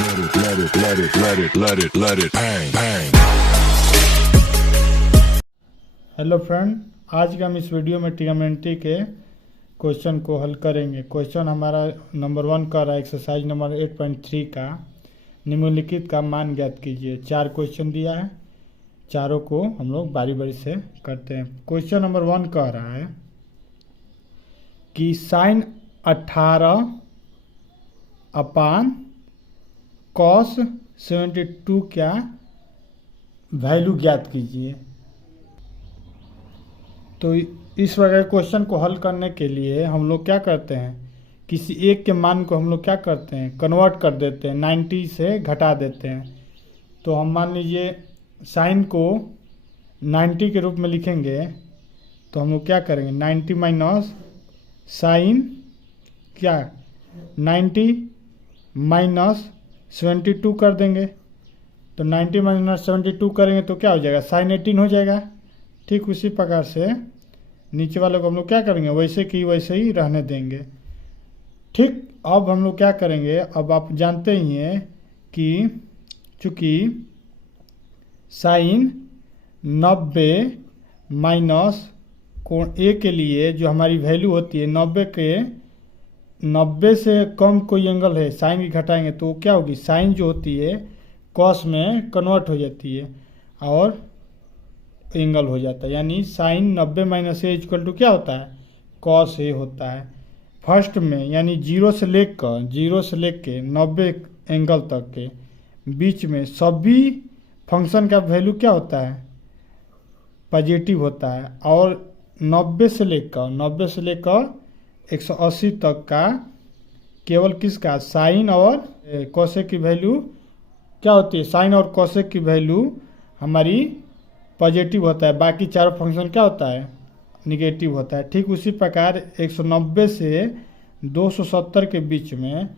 let it bang, bang. Hello friend, आज के हम इस वीडियो में ट्रिग्नोमेट्री के क्वेश्चन को हल करेंगे। क्वेश्चन हमारा नंबर 1 का रहा है एक्सरसाइज नंबर 8.3 का। निम्नलिखित का मान ज्ञात कीजिए। 4 क्वेश्चन दिया है, चारों को हम लोग बारी बारी से करते हैं। क्वेश्चन नंबर 1 कह रहा है कि साइन 18 अपान कॉस 72 का वैल्यू ज्ञात कीजिए। तो इस वगैरह क्वेश्चन को हल करने के लिए हम लोग क्या करते हैं, किसी एक के मान को हम लोग क्या करते हैं, कन्वर्ट कर देते हैं, 90 से घटा देते हैं। तो हम मान लीजिए साइन को 90 के रूप में लिखेंगे, तो हम लोग क्या करेंगे, 90 माइनस साइन क्या 90 माइनस 72 कर देंगे। तो 90 माइनस 72 करेंगे तो क्या हो जाएगा, साइन 18 हो जाएगा। ठीक उसी प्रकार से नीचे वाले को हम लोग क्या करेंगे, वैसे की वैसे ही रहने देंगे। ठीक, अब हम लोग क्या करेंगे, अब आप जानते ही हैं कि चूँकि साइन 90 माइनस कोण ए के लिए जो हमारी वैल्यू होती है 90 से कम कोई एंगल है, साइन की घटाएंगे तो क्या होगी, साइन जो होती है कॉस में कन्वर्ट हो जाती है और एंगल हो जाता है। यानी sine 90 minus A equal to क्या होता है, कॉस ए होता है। फर्स्ट में यानी 0 से लेकर 90 एंगल तक के बीच में सभी फंक्शन का वैल्यू क्या होता है, पॉजिटिव होता है। और 90 से लेकर 180 तक का केवल किसका, साइन और कोसेक की वैल्यू क्या होती है, साइन और कोसेक की वैल्यू हमारी पॉजिटिव होता है। बाकी चारों फंक्शन क्या होता है, निगेटिव होता है। ठीक उसी प्रकार 190 से 270 के बीच में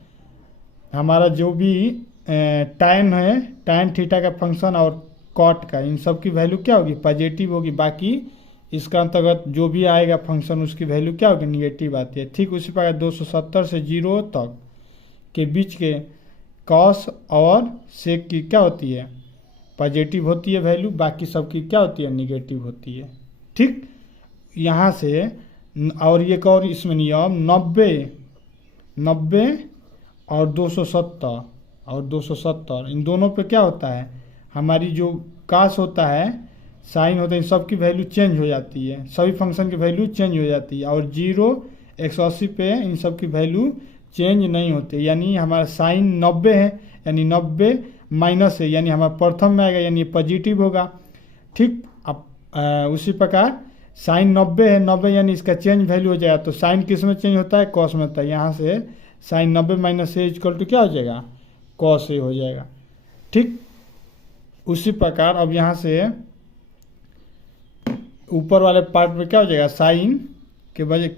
हमारा जो भी tan है, tan थीटा का फंक्शन और कॉट का, इन सब की वैल्यू क्या होगी, पॉजिटिव होगी। बाकी इसका अंतर्गत जो भी आएगा फंक्शन उसकी वैल्यू क्या होगी, निगेटिव आती है। ठीक उसी प्रकार 270 से 0 तक के बीच के कॉस और सेक की क्या होती है, पॉजिटिव होती है वैल्यू। बाकी सबकी क्या होती है, निगेटिव होती है। ठीक, यहाँ से और एक और इसमें नियम 90 और 270 इन दोनों पे क्या होता है, हमारी जो कास होता है, साइन होता है, इन सब की वैल्यू चेंज हो जाती है, सभी फंक्शन की वैल्यू चेंज हो जाती है। और 0 180 पे इन सब की वैल्यू चेंज नहीं होती। यानी हमारा साइन 90 है, यानी 90 माइनस है, यानी हमारा प्रथम में आएगा, यानी पॉजिटिव होगा। ठीक, अब उसी प्रकार साइन 90 है, 90 यानी इसका चेंज वैल्यू हो जाएगा। तो साइन किस में चेंज होता है, कॉस में होता है। यहाँ से sine 90 minus A equal to क्या हो जाएगा, कॉस ए हो जाएगा। ठीक, उसी प्रकार अब यहाँ से ऊपर वाले पार्ट में क्या हो जाएगा, साइन के वजह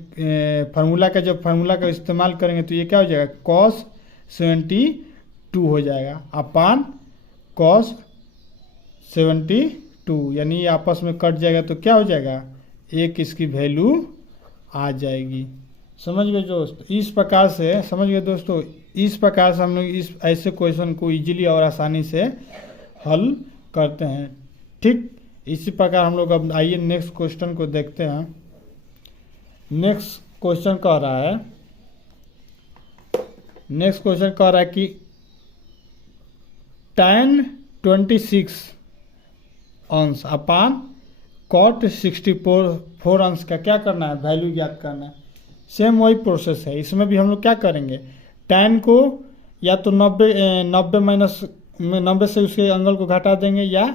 फार्मूला का जब फार्मूला का इस्तेमाल करेंगे तो ये क्या हो जाएगा, कॉस 72 हो जाएगा अपान कॉस 72, यानी ये आपस में कट जाएगा तो क्या हो जाएगा, एक इसकी वैल्यू आ जाएगी। समझ गए दोस्त, इस प्रकार से समझ गए दोस्तों, इस प्रकार से हम लोग इस ऐसे क्वेश्चन को इजीली और आसानी से हल करते हैं। ठीक, इसी प्रकार हम लोग अब आइए नेक्स्ट क्वेश्चन को देखते हैं। नेक्स्ट क्वेश्चन कह रहा है कि tan 26 अंश अपान cot 64 अंश का क्या करना है, वैल्यू ज्ञात करना है। सेम वही प्रोसेस है, इसमें भी हम लोग क्या करेंगे, tan को या तो 90 माइनस 90 से उसके एंगल को घटा देंगे, या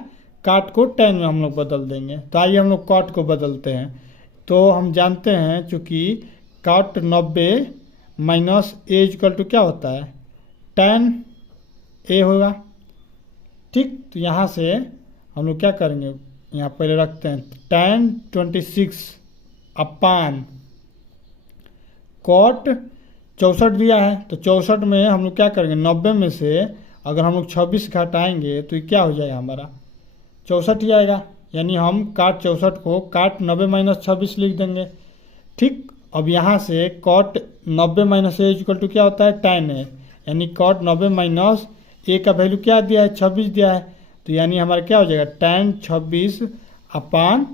काट को tan में हम लोग बदल देंगे। तो आइए हम लोग cot को बदलते हैं। तो हम जानते हैं चूँकि cot 90 minus A equal to क्या होता है, tan ए होगा। ठीक, तो यहाँ से हम लोग क्या करेंगे, यहाँ पहले रखते हैं tan 26 अपान cot 64 दिया है। तो 64 में हम लोग क्या करेंगे, 90 में से अगर हम लोग 26 घटाएंगे तो ये क्या हो जाएगा, हमारा 64 ही आएगा। यानी हम काट 64 को काट 90 माइनस 26 लिख देंगे। ठीक, अब यहाँ से cot 90 minus A equal to क्या होता है, tan है, यानी कॉट 90 माइनस ए का वैल्यू क्या दिया है, 26 दिया है, तो यानी हमारा क्या हो जाएगा, tan 26 अपान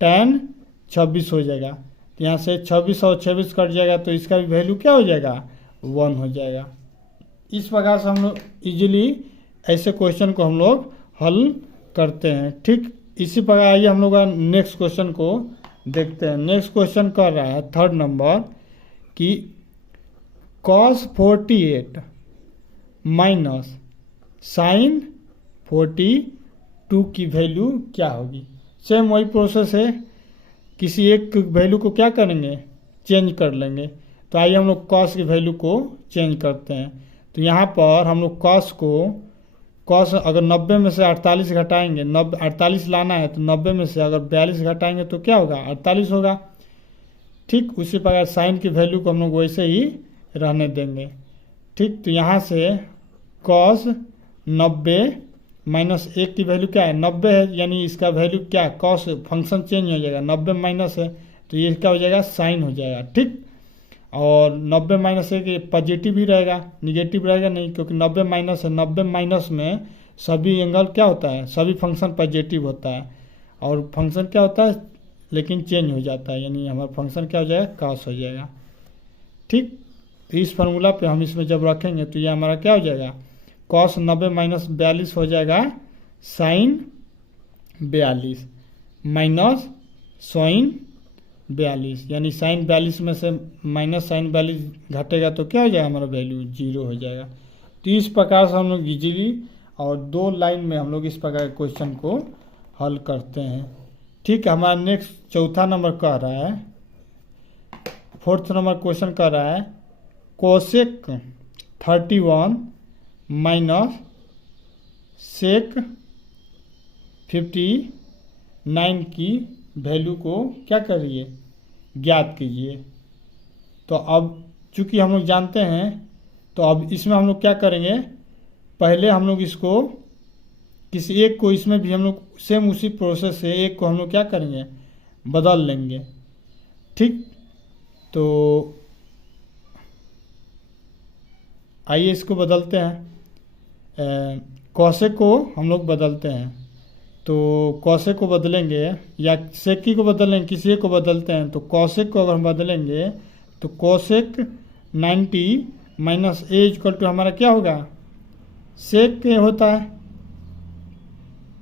tan 26 हो जाएगा। तो यहाँ से 26 और 26 कट जाएगा, तो इसका भी वैल्यू क्या हो जाएगा, 1 हो जाएगा। इस प्रकार से हम लोग इजीली ऐसे क्वेश्चन को हम लोग हल करते हैं। ठीक इसी प्रकार आइए हम लोग नेक्स्ट क्वेश्चन को देखते हैं। नेक्स्ट क्वेश्चन कर रहा है 3rd नंबर कि cos 48 माइनस साइन 42 की वैल्यू क्या होगी। सेम वही प्रोसेस है, किसी एक वैल्यू को क्या करेंगे, चेंज कर लेंगे। तो आइए हम लोग cos की वैल्यू को चेंज करते हैं। तो यहाँ पर हम लोग cos अगर 90 में से 48 घटाएंगे, 48 लाना है, तो 90 में से अगर 42 घटाएंगे तो क्या होगा, 48 होगा। ठीक उसी प्रकार साइन की वैल्यू को हम लोग वैसे ही रहने देंगे। ठीक तो यहाँ से cos 90 माइनस 1 की वैल्यू क्या है, 90 है, यानी इसका वैल्यू क्या है, cos फंक्शन चेंज हो जाएगा, 90 माइनस है तो ये क्या हो जाएगा, साइन हो जाएगा। ठीक और 90 माइनस 1 पॉजिटिव ही रहेगा, निगेटिव रहेगा नहीं, क्योंकि 90 माइनस है, 90 माइनस में सभी एंगल क्या होता है, सभी फंक्शन पॉजिटिव होता है, और फंक्शन क्या होता है लेकिन चेंज हो जाता है, यानी हमारा फंक्शन क्या हो जाएगा, cos हो जाएगा। ठीक तो इस फार्मूला पे हम इसमें जब रखेंगे तो ये हमारा क्या हो जाएगा, cos 90 माइनस 42 हो जाएगा साइन 42 माइनस साइन 42, यानी साइन 42 में से माइनस साइन 42 घटेगा तो क्या हो जाएगा, हमारा वैल्यू 0 हो जाएगा। तो इस प्रकार से हम लोग इजीली और 2 लाइन में हम लोग इस प्रकार के क्वेश्चन को हल करते हैं। ठीक है, हमारा नेक्स्ट 4था नंबर कह रहा है, 4th नंबर क्वेश्चन कह रहा है कोसेक 31 माइनस सेक 59 की वैल्यू को क्या करिए, ज्ञात कीजिए। तो अब चूंकि हम लोग जानते हैं तो अब इसमें हम लोग क्या करेंगे, पहले हम लोग इसको किसी एक को, इसमें भी हम लोग सेम उसी प्रोसेस से एक को हम लोग क्या करेंगे, बदल लेंगे। ठीक तो आइए इसको बदलते हैं, कौशेक को हम लोग बदलते हैं। तो कौशेक को बदलेंगे या सेकी को बदलेंगे, किसी एक को बदलते हैं। तो कौशेक को अगर हम बदलेंगे तो cosec 90 minus A equal to हमारा क्या होगा, सेक होता है।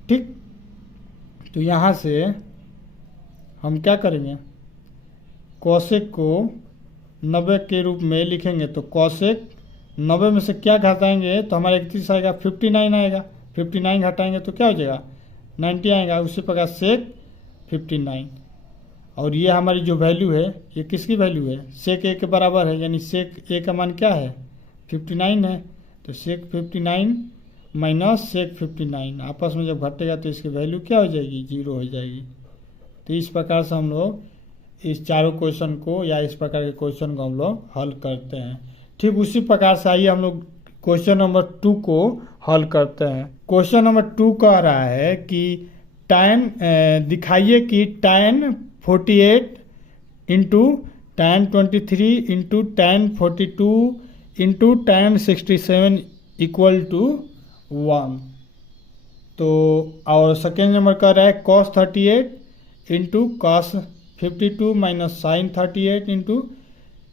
ठीक तो यहाँ से हम क्या करेंगे, कौशेक को 90 के रूप में लिखेंगे। तो कौशेक 90 में से क्या घटाएंगे तो हमारा 31 आएगा, 59 आएगा, 59 घटाएंगे तो क्या हो जाएगा, 90 आएगा। उसी प्रकार सेक 59, और ये हमारी जो वैल्यू है ये किसकी वैल्यू है, सेक ए के बराबर है, यानी सेक ए का मान क्या है, 59 है। तो सेक 59 माइनस सेक 59 आपस में जब घटेगा तो इसकी वैल्यू क्या हो जाएगी, 0 हो जाएगी। तो इस प्रकार से हम लोग इस चारों क्वेश्चन को या इस प्रकार के क्वेश्चन को हम लोग हल करते हैं। ठीक उसी प्रकार से आइए हम लोग क्वेश्चन नंबर 2 को हल करते हैं। क्वेश्चन नंबर 2 कह रहा है कि tan दिखाइए कि tan 48 into tan 23 into tan 42 into tan 67 equal to 1। तो और सेकेंड नंबर कह रहा है cos 38 into cos 52 minus sine 38 into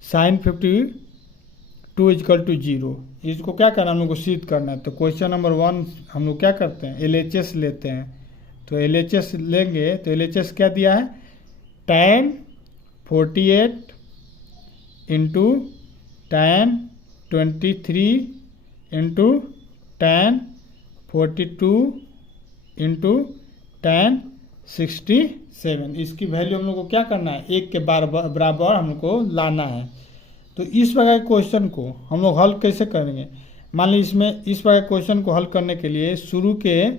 sine 52 equal to 0। इसको क्या करना है, हम लोग को सिद्ध करना है। तो क्वेश्चन नंबर 1 हम लोग क्या करते हैं, LHS लेते हैं। तो LHS लेंगे तो LHS क्या दिया है, tan 48 into tan 23 into tan 42 into tan 67। इसकी वैल्यू हम लोग को क्या करना है, 1 के बराबर हम लोग को लाना है। तो इस प्रकार के क्वेश्चन को हम लोग हल कैसे करेंगे, मान लीजिए इसमें इस प्रकार के क्वेश्चन को हल करने के लिए शुरू के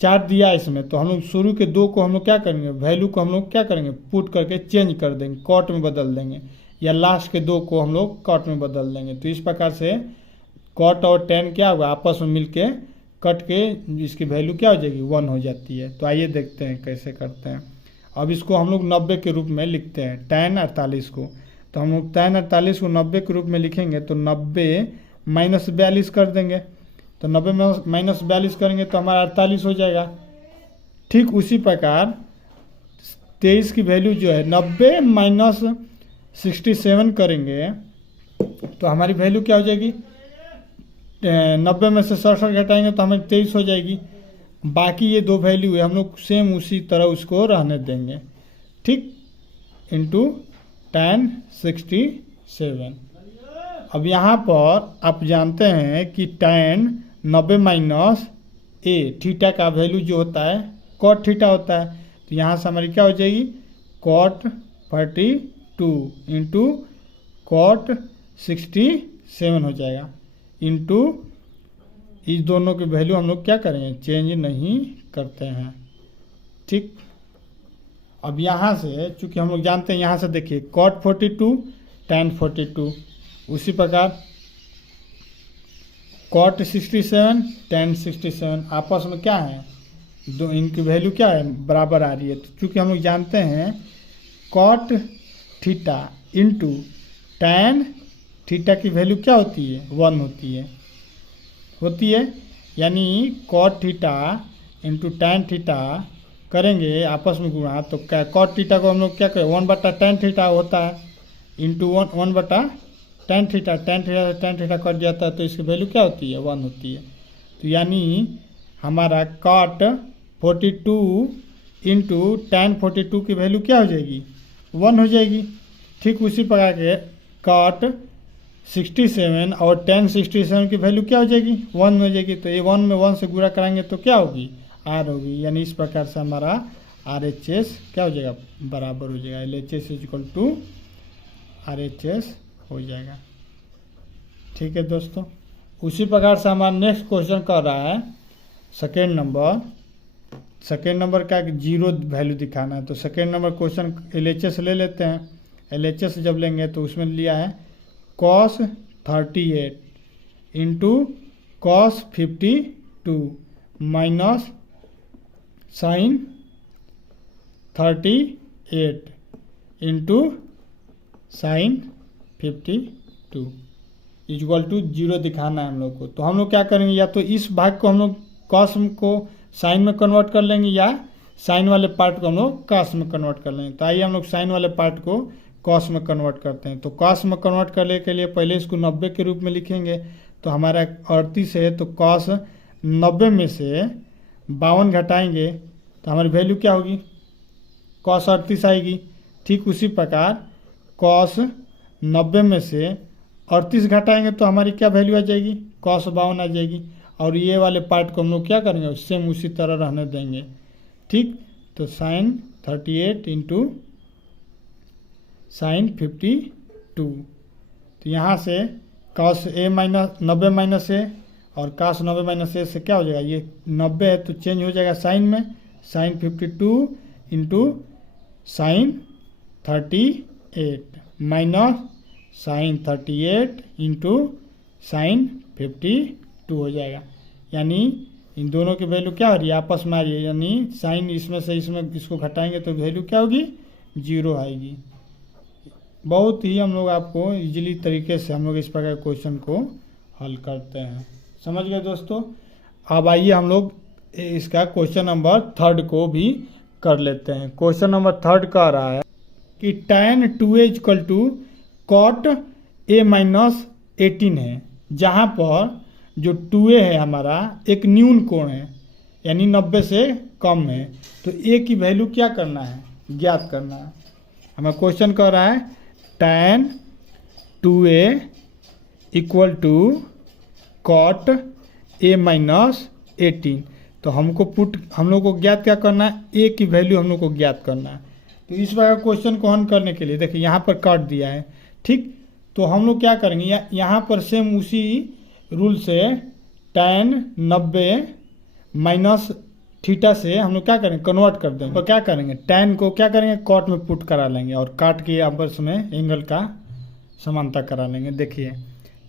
4 दिया इसमें, तो हम लोग शुरू के 2 को हम लोग क्या करेंगे, वैल्यू को हम लोग क्या करेंगे, पुट करके चेंज कर देंगे, कॉट में बदल देंगे, या लास्ट के 2 को हम लोग कॉट में बदल देंगे। तो इस प्रकार से कॉट और tan क्या होगा, आपस में मिलके कट के इसकी वैल्यू क्या हो जाएगी, 1 हो जाती है। तो आइए देखते हैं कैसे करते हैं। अब इसको हम लोग 90 के रूप में लिखते हैं, tan 48 को। तो हम लोग tan 48 को 90 के रूप में लिखेंगे तो 90 माइनस 42 कर देंगे, तो 90 माइनस 42 करेंगे तो हमारा 48 हो जाएगा। ठीक उसी प्रकार 23 की वैल्यू जो है 90 माइनस 67 करेंगे तो हमारी वैल्यू क्या हो जाएगी, 90 में से 67 घटाएंगे तो हमें 23 हो जाएगी। बाकी ये दो वैल्यू है हम लोग सेम उसी तरह उसको रहने देंगे। ठीक, इंटू tan 67। अब यहाँ पर आप जानते हैं कि tan 90 माइनस ए थीटा का वैल्यू जो होता है cot थीटा होता है, तो यहाँ से हमारी क्या हो जाएगी cot 42 इंटू cot 67 हो जाएगा। इंटू इस दोनों की वैल्यू हम लोग क्या करेंगे, चेंज नहीं करते हैं। ठीक, अब यहाँ से चूँकि हम लोग जानते हैं, यहाँ से देखिए cot 42 tan 42, उसी प्रकार cot 67 tan 67 आपस में क्या है, दो इनकी वैल्यू क्या है, बराबर आ रही है। तो चूँकि हम लोग जानते हैं cot theta into tan theta की वैल्यू क्या होती है, 1 होती है। यानी cot theta into tan theta करेंगे आपस में गुणा, तो क्या cot थीटा को हम लोग क्या करें, 1/tan थीटा होता है into 1/tan theta, tan theta cut जाता है तो इसकी वैल्यू क्या होती है, 1 होती है। तो यानी हमारा cot 42 इंटू tan 42 की वैल्यू क्या हो जाएगी, 1 हो जाएगी। ठीक उसी प्रकार के cot 67 और tan 67 की वैल्यू क्या हो जाएगी, 1 हो जाएगी। तो ये 1 में 1 से गुणा कराएंगे तो क्या होगी, R होगी। यानी इस प्रकार से हमारा RHS क्या हो जाएगा, बराबर हो जाएगा, LHS इक्वल टू RHS हो जाएगा। ठीक है दोस्तों, उसी प्रकार से हमारा नेक्स्ट क्वेश्चन कर रहा है सेकेंड नंबर का जीरो वैल्यू दिखाना है। तो सेकेंड नंबर क्वेश्चन LHS ले लेते हैं। LHS जब लेंगे तो उसमें लिया है cos 38 into cos 52 minus sin 38 into sin 52 equal to 0 दिखाना है हम लोग को। तो हम लोग क्या करेंगे, या तो इस भाग को हम लोग कॉस को साइन में कन्वर्ट कर लेंगे या साइन वाले पार्ट को हम लोग कॉस में कन्वर्ट कर लेंगे। तो आइए हम लोग साइन वाले पार्ट को कॉस में कन्वर्ट करते हैं। तो कॉस में कन्वर्ट करने के लिए पहले इसको 90 के रूप में लिखेंगे। तो हमारा 38 है, तो कॉस 90 में से 52 घटाएंगे तो हमारी वैल्यू क्या होगी, कॉस 38 आएगी। ठीक उसी प्रकार कॉस 90 में से 38 घटाएंगे तो हमारी क्या वैल्यू आ जाएगी, कॉस 52 आ जाएगी। और ये वाले पार्ट को हम लोग क्या करेंगे, सेम उसी तरह रहने देंगे। ठीक, तो साइन 38 इंटू साइन 52। तो यहाँ से कॉस ए माइनस 90 माइनस ए और कॉस 90 माइनस ए से क्या हो जाएगा, ये 90 है तो चेंज हो जाएगा साइन में, sine 52 into sine 38 minus sine 38 into sine 52 हो जाएगा। यानी इन दोनों की वैल्यू क्या हो रही है, आपस में आ रही है। यानी साइन इसमें से इसमें इसको घटाएंगे तो वैल्यू क्या होगी, 0 आएगी। बहुत ही हम लोग आपको इजीली तरीके से हम लोग इस प्रकार क्वेश्चन को हल करते हैं। समझ गए दोस्तों। अब आइए हम लोग इसका क्वेश्चन नंबर 3 को भी कर लेते हैं। क्वेश्चन नंबर 3 कह रहा है कि tan 2a equal to cot a minus 18 है, जहाँ पर जो 2a है हमारा एक न्यून कोण है, यानी 90 से कम है। तो a की वैल्यू क्या करना है, ज्ञात करना है। हमें क्वेश्चन कह रहा है tan 2a equal to cot a minus 18। तो हम लोग को ज्ञात क्या करना है, a की वैल्यू हम लोग को ज्ञात करना है। तो इस बार क्वेश्चन को हल करने के लिए देखिए यहाँ पर काट दिया है। ठीक, तो हम लोग क्या करेंगे, यहाँ पर सेम उसी रूल से tan 90 माइनस थीटा से हम लोग क्या करेंगे, कन्वर्ट कर देंगे। तो क्या करेंगे, tan को क्या करेंगे, कॉट में पुट करा लेंगे और काट के आपस में एंगल का समानता करा लेंगे। देखिए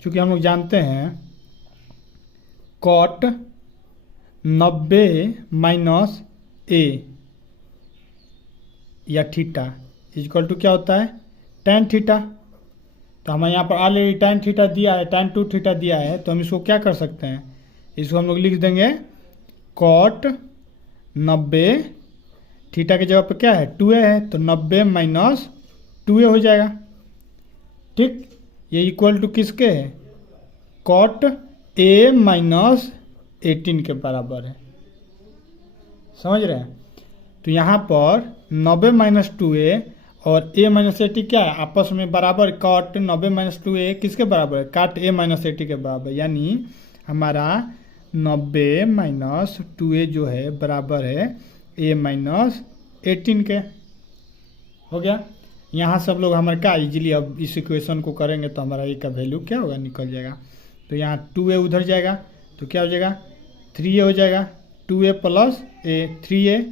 चूँकि हम लोग जानते हैं कॉट 90 माइनस ए या थीटा इक्वल टू क्या होता है, tan थीटा। तो हमें यहाँ पर ऑलरेडी tan थीटा दिया है, tan 2 थीटा दिया है, तो हम इसको क्या कर सकते हैं, इसको हम लोग लिख देंगे कॉट 90, थीटा की जगह पे क्या है 2a है, तो 90 माइनस 2a हो जाएगा। ठीक, ये इक्वल टू किसके है, कॉट a माइनस 18 के बराबर है। समझ रहे हैं? तो यहाँ पर 90 माइनस 2a और a माइनस 80 क्या है, आपस में बराबर, कॉट 90 माइनस 2a किसके बराबर है, काट a माइनस 80 के बराबर, यानी हमारा 90 माइनस 2a जो है बराबर है a माइनस 18 के। हो गया। यहाँ सब लोग हमारे क्या इजीली अब इस इक्वेशन को करेंगे तो हमारा a का वैल्यू क्या होगा, निकल जाएगा। तो यहाँ 2a उधर जाएगा तो क्या हो जाएगा 3a हो जाएगा, 2a plus a 3a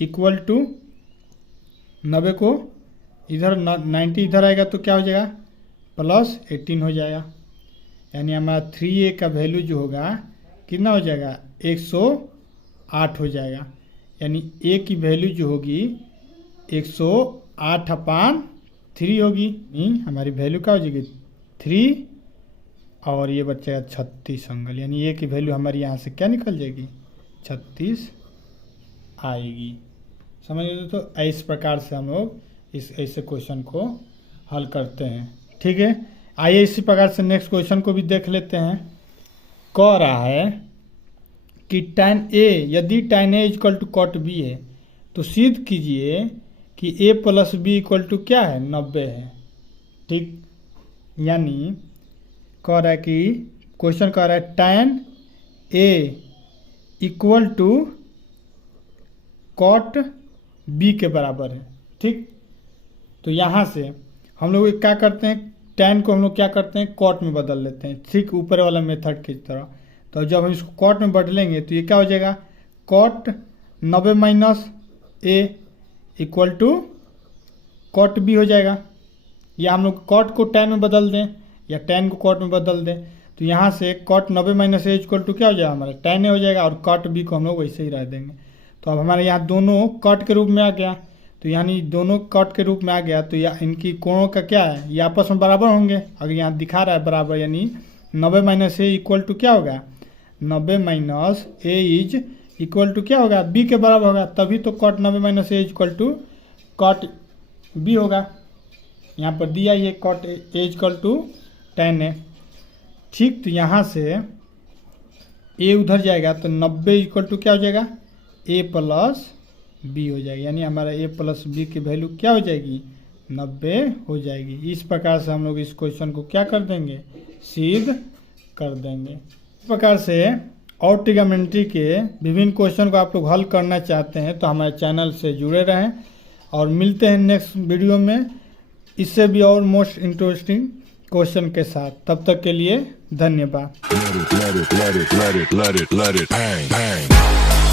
equal to 90 को इधर 90 इधर आएगा तो क्या हो जाएगा प्लस 18 हो जाएगा, यानी हमारा 3a का वैल्यू जो होगा कितना हो जाएगा 108 हो जाएगा, यानी a की वैल्यू जो होगी 108/3 होगी। हमारी वैल्यू क्या हो जाएगी 3 और ये बचेगा 36 एंगल, यानी a की वैल्यू हमारी यहाँ से क्या निकल जाएगी 36 आएगी। समझ लीजिए। तो इस प्रकार से हम लोग इस ऐसे क्वेश्चन को हल करते हैं। ठीक है, आइए इसी प्रकार से नेक्स्ट क्वेश्चन को भी देख लेते हैं। कह रहा है कि tan a, यदि tan a equal to cot b है तो सिद्ध कीजिए कि a plus B equal to क्या है 90 है। ठीक, यानी कह रहा है कि क्वेश्चन कह रहा है tan a equal to cot b के बराबर है। ठीक, तो यहाँ से हम लोग क्या करते हैं, tan को हम लोग क्या करते हैं कॉट में बदल लेते हैं, ठीक ऊपर वाला मेथड की तरह। तो जब हम इसको कॉट में बदलेंगे तो ये क्या हो जाएगा cot 90 minus a equal to cot b हो जाएगा, या हम लोग कॉट को tan में बदल दें या tan को कॉट में बदल दें। तो यहाँ से cot 90 minus a equal to क्या हो जाएगा हमारा tan a हो जाएगा, और कॉट b को हम लोग वैसे ही रह देंगे। तो अब हमारे यहाँ दोनों कॉट के रूप में आ गया, तो यानी दोनों कॉट के रूप में आ गया तो या इनकी कोणों का क्या है, ये आपस में बराबर होंगे। अगर यहाँ दिखा रहा है बराबर, यानी 90 माइनस a इक्वल टू क्या होगा 90 minus a is equal to क्या होगा b के बराबर होगा, तभी तो cot 90 minus a equal to cot b होगा। यहाँ पर दिया ये cot a equal to tan a। ठीक, तो यहाँ से a उधर जाएगा तो 90 इक्वल टू क्या हो जाएगा a प्लस b हो जाएगी, यानी हमारा a प्लस b की वैल्यू क्या हो जाएगी 90 हो जाएगी। इस प्रकार से हम लोग इस क्वेश्चन को क्या कर देंगे सिद्ध कर देंगे। इस प्रकार से और ट्रिग्नोमेट्री के विभिन्न क्वेश्चन को आप लोग हल करना चाहते हैं तो हमारे चैनल से जुड़े रहें, और मिलते हैं नेक्स्ट वीडियो में इससे भी और मोस्ट इंटरेस्टिंग क्वेश्चन के साथ। तब तक के लिए धन्यवाद। Let it, let it, let it, let it, let it, let it, bang, bang.